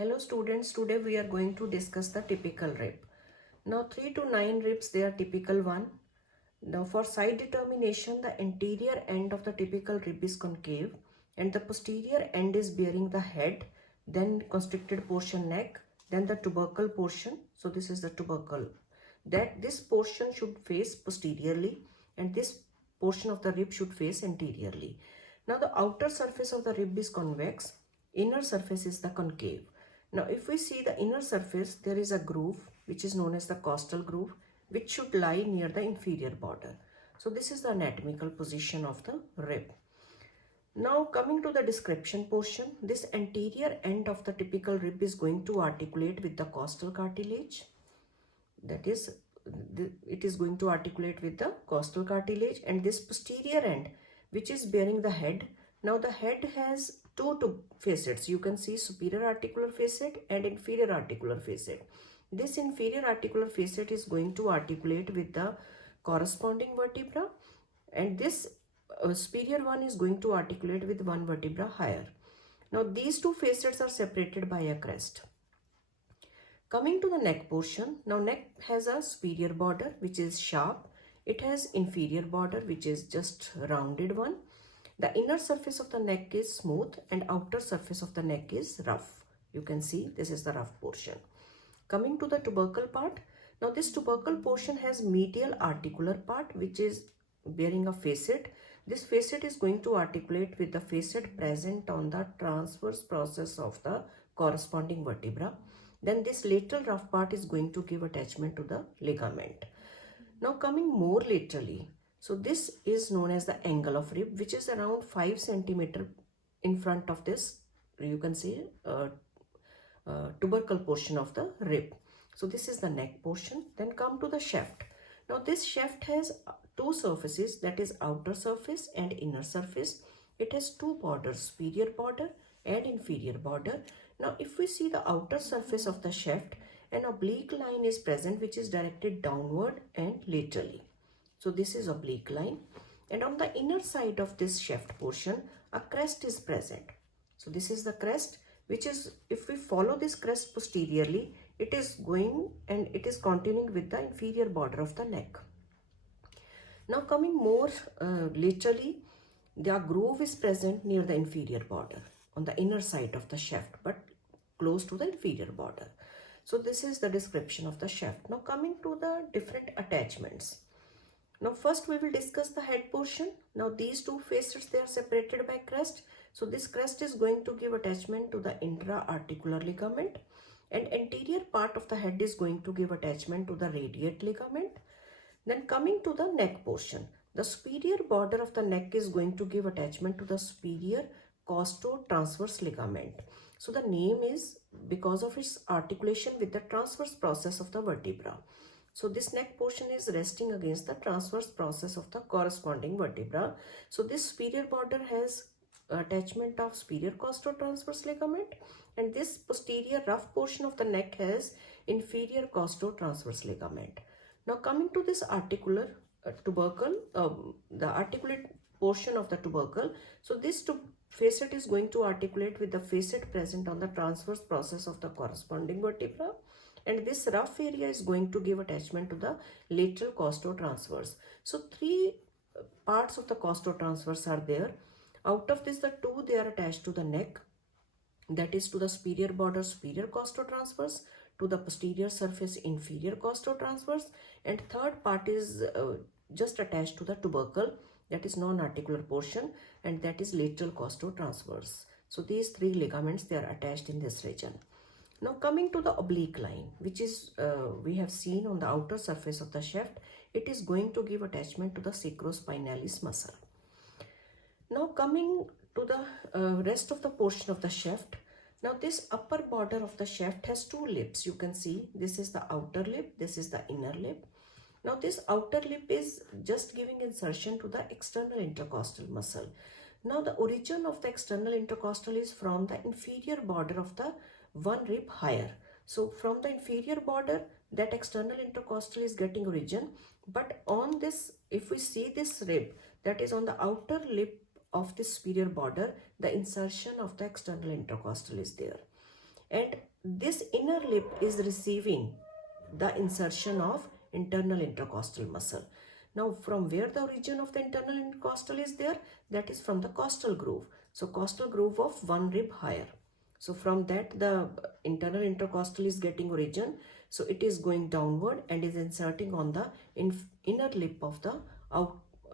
Hello students, today we are going to discuss the typical rib. Now 3 to 9 ribs, they are typical one. Now for side determination, the anterior end of the typical rib is concave and the posterior end is bearing the head, then constricted portion neck, then the tubercle portion. So this is the tubercle. This portion should face posteriorly and this portion of the rib should face anteriorly. Now the outer surface of the rib is convex, inner surface is the concave. Now if we see the inner surface, there is a groove which is known as the costal groove, which should lie near the inferior border. So this is the anatomical position of the rib. Now coming to the description portion, this anterior end of the typical rib is going to articulate with the costal cartilage. That is, it is going to articulate with the costal cartilage, and this posterior end which is bearing the head. Now the head has two facets. You can see superior articular facet and inferior articular facet. This inferior articular facet is going to articulate with the corresponding vertebra, and this superior one is going to articulate with one vertebra higher. Now these two facets are separated by a crest. Coming to the neck portion, now neck has a superior border which is sharp. It has inferior border which is just rounded one. The inner surface of the neck is smooth and outer surface of the neck is rough. You can see this is the rough portion. Coming to the tubercle part, now this tubercle portion has medial articular part which is bearing a facet. This facet is going to articulate with the facet present on the transverse process of the corresponding vertebra. Then this lateral rough part is going to give attachment to the ligament. Now coming more laterally, so this is known as the angle of rib, which is around 5 centimeter in front of this, you can see tubercle portion of the rib. So this is the neck portion. Then come to the shaft. Now this shaft has two surfaces, that is outer surface and inner surface. It has two borders, superior border and inferior border. Now if we see the outer surface of the shaft, an oblique line is present which is directed downward and laterally. So this is oblique line, and on the inner side of this shaft portion a crest is present. So this is the crest, which is, if we follow this crest posteriorly, it is going and it is continuing with the inferior border of the neck. Now coming more laterally, the groove is present near the inferior border on the inner side of the shaft but close to the inferior border. So this is the description of the shaft. Now coming to the different attachments. Now first we will discuss the head portion. Now these two facets, they are separated by crest. So this crest is going to give attachment to the intra-articular ligament, and anterior part of the head is going to give attachment to the radiate ligament. Then coming to the neck portion, the superior border of the neck is going to give attachment to the superior costo-transverse ligament. So the name is because of its articulation with the transverse process of the vertebra. So this neck portion is resting against the transverse process of the corresponding vertebra. So this superior border has attachment of superior costo-transverse ligament, and this posterior rough portion of the neck has inferior costo-transverse ligament. Now coming to this articular tubercle, the articulate portion of the tubercle. So this facet is going to articulate with the facet present on the transverse process of the corresponding vertebra, and this rough area is going to give attachment to the lateral costo-transverse. So three parts of the costo-transverse are there. Out of this, the two, they are attached to the neck, that is to the superior border superior costo-transverse, to the posterior surface inferior costo-transverse, and third part is just attached to the tubercle, that is non-articular portion, and that is lateral costo-transverse. So these three ligaments, they are attached in this region. Now coming to the oblique line, which is we have seen on the outer surface of the shaft, it is going to give attachment to the sacrospinalis muscle. Now coming to the rest of the portion of the shaft. Now this upper border of the shaft has two lips. You can see this is the outer lip, this is the inner lip. Now this outer lip is just giving insertion to the external intercostal muscle. Now the origin of the external intercostal is from the inferior border of the one rib higher. So from the inferior border, that external intercostal is getting origin, but on this, if we see this rib that is on the outer lip of the superior border, the insertion of the external intercostal is there. And this inner lip is receiving the insertion of internal intercostal muscle. Now, from where the origin of the internal intercostal is there? That is from the costal groove. So, costal groove of one rib higher. So, from that the internal intercostal is getting origin. So, it is going downward and is inserting on the inner lip of the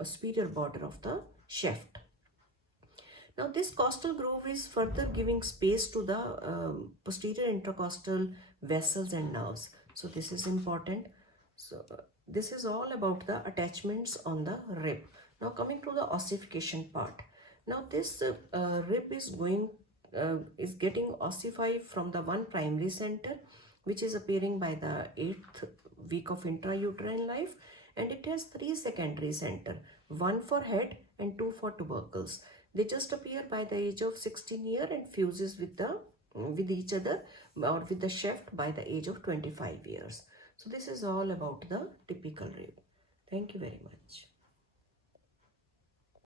superior border of the shaft. Now this costal groove is further giving space to the posterior intercostal vessels and nerves. So this is important. So this is all about the attachments on the rib. Now coming to the ossification part. Now this rib is getting ossified from the one primary center, which is appearing by the 8th week of intrauterine life, and it has 3 secondary center, one for head and 2 for tubercles. They just appear by the age of 16 years and fuses with each other or with the shaft by the age of 25 years. So this is all about the typical rib. Thank you very much.